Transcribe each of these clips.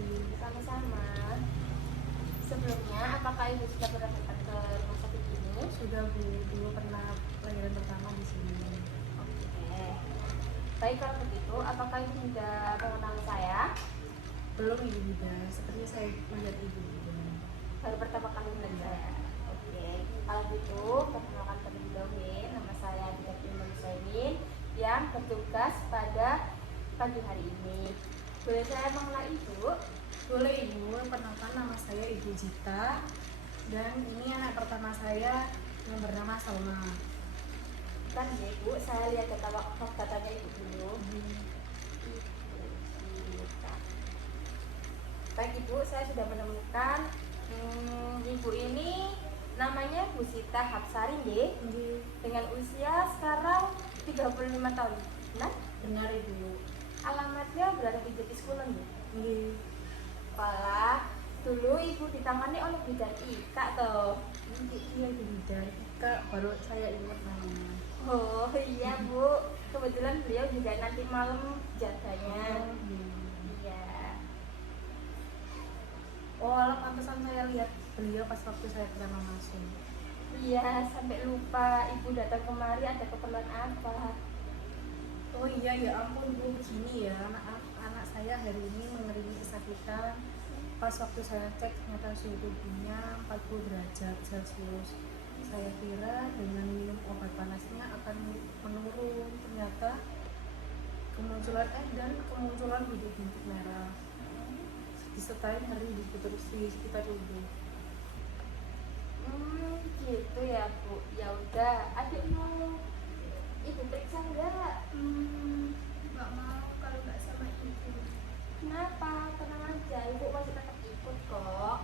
kasih. Sama-sama. Sebelumnya, apakah Ibu sudah pernah datang ke rumah sakit ini? Sudah Bu, dulu pernah lahiran pertama di sini. Oke. Baik, kalau begitu, apakah Ibu sudah mengenal saya? Belum Ibu Bida, sepertinya saya melihat Ibu Bida. Baru pertama kali melihat saya. Oke. Kalau gitu, perkenalkan terlebih dahulu, nama saya Dita Musaimin yang bertugas pada pagi hari ini. Boleh saya mengenal Ibu? Boleh Ibu, perkenalkan nama saya Ibu Jita. Dan ini anak pertama saya yang bernama Salma. Kan ya Ibu, saya lihat datanya Ibu dulu. Baik Ibu, saya sudah menemukan Ibu ini namanya Bu Sita Hapsari nggih, dengan usia sekarang 35 tahun. Nah, Benar Ibu. alamatnya berada di Jetis Kulon nggih. Nggih. Walah, dulu Ibu ditangani oleh bidan Ika toh. Iya Ibu Bida, Ika baru saya ingat namanya. Oh iya Bu, kebetulan beliau juga nanti malam jaganya. Iya. Oh, alah pantesan saya lihat beliau pas waktu saya pertama masuk. Iya, sampai lupa Ibu datang kemari ada keperluan apa. Oh iya, ya ampun Bu, begini ya, anak saya hari ini mengalami kesakitan. Pas waktu saya cek ternyata suhu tubuhnya 40 derajat Celcius. Saya kira dengan minum obat panasnya akan menurun, ternyata kemunculan dan kemunculan bintik-bintik merah disertai nyeri di sekitar tubuh. Gitu ya Bu. Ya udah, adik mau Ibu periksa enggak? Nggak mau kalau nggak sama ibu. Kenapa? Tenang aja, Ibu masih tetap ikut kok.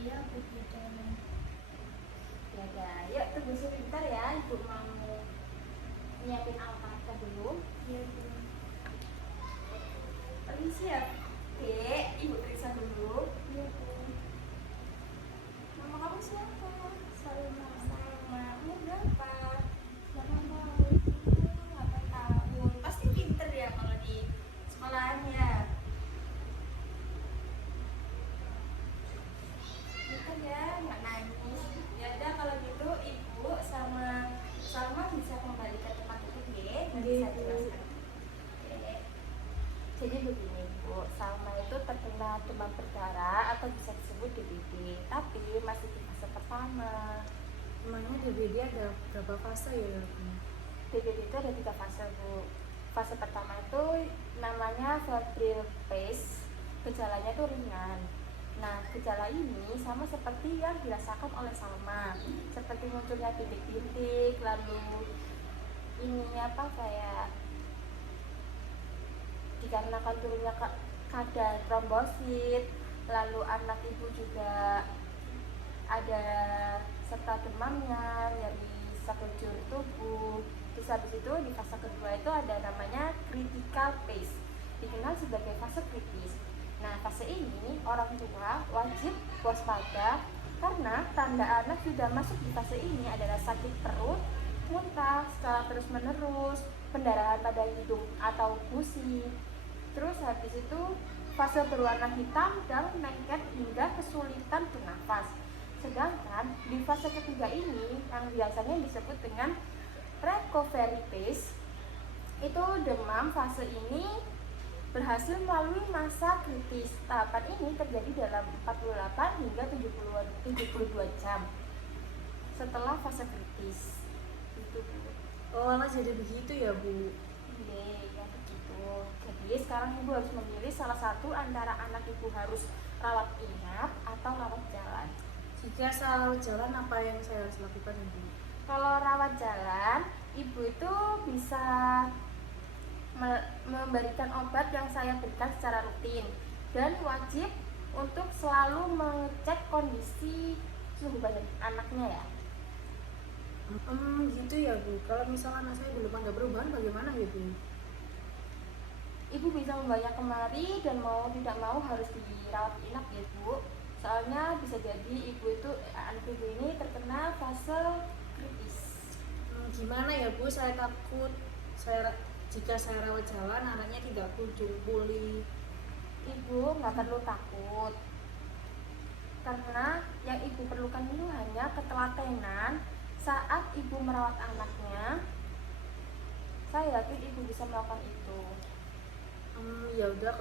Iya Bu Bida. Ya udah, yuk tunggu sebentar ya. Ibu mau nyiapin alat-alatnya dulu. Iya Bu. Permisi ya, Dek. Ibu periksa dulu. Iya Bu. Nama kamu siapa? Salma. Sama. Umur berapa? 8 tahun. 8 tahun. Pasti pinter ya kalau di sekolahannya. Pinter ya, nggak nangis. Ya udah kalau gitu Ibu sama Salma bisa kembali ke tempat itu ya. Nanti saya jelaskan. Oke. Jadi begini Bu, Salma itu terkena demam berdarah atau bisa disebut DBD, tapi masih di fase pertama. Emangnya DBD ada berapa fase ya Bu? DBD itu ada 3 fase Bu. Fase pertama itu namanya febrile phase, gejalanya itu ringan. Nah, gejala ini sama seperti yang dirasakan oleh Salma, seperti munculnya bintik-bintik, lalu ini apa kayak dikarenakan turunnya kadar trombosit, lalu anak ibu juga ada serta demamnya, nyeri sekujur tubuh. Terus habis itu di fase kedua itu ada namanya critical phase, dikenal sebagai fase kritis. Nah, fase ini orang tua wajib waspada karena tanda anak sudah masuk di fase ini adalah sakit perut, muntah secara terus-menerus, pendarahan pada hidung atau gusi. Terus habis itu fase berwarna hitam dan lengket hingga kesulitan bernafas. Sedangkan di fase ketiga ini yang biasanya disebut dengan recovery phase, itu demam fase ini berhasil melalui masa kritis. Tahapan ini terjadi dalam 48 hingga 72 jam setelah fase kritis. Itu Bu. Oh, alah jadi begitu ya Bu. Iya, ya begitu. Jadi sekarang Ibu harus memilih salah satu antara anak Ibu harus rawat inap atau rawat jalan. Jika salah jalan, apa yang saya harus lakukan Ibu? Kalau rawat jalan, Ibu itu bisa memberikan obat yang saya berikan secara rutin dan wajib untuk selalu mengecek kondisi suhu badan anaknya ya. Gitu ya Bu. Kalau misalnya anak saya belum ada perubahan, bagaimana ya Bu? Ibu bisa membawanya kemari dan mau tidak mau harus dirawat inap ya Bu. Soalnya bisa jadi anak ibu ini terkena fase kritis. Gimana ya Bu? Saya takut jika saya rawat jalan anaknya tidak kunjung pulih ibu nggak perlu takut, karena yang ibu perlukan itu hanya ketelatenan saat ibu merawat anaknya. Saya yakin ibu bisa melakukan itu. Ya udah,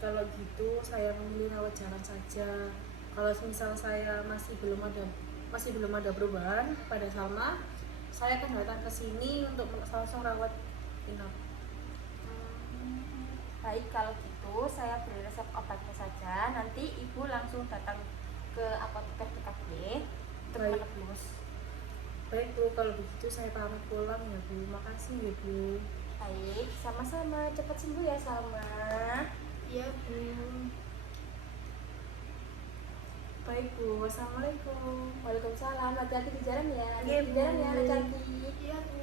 kalau gitu saya memilih rawat jalan saja. Kalau misal saya masih belum ada perubahan pada Salma, saya akan datang ke sini untuk langsung rawat inap. Baik, kalau gitu saya beri resep obatnya saja. Nanti ibu langsung datang ke apoteker dekat untuk Baik. menebus. Baik Bu, kalau begitu saya pamit pulang ya Bu. Makasih ya Bu. Baik, sama-sama. Cepat sembuh ya Salma. Iya Bu. Baik Bu, wassalamualaikum. Waalaikumsalam. Hati-hati di jalan ya. Iya, Di jalan ya, Bu. hati-hati. Iya Bu.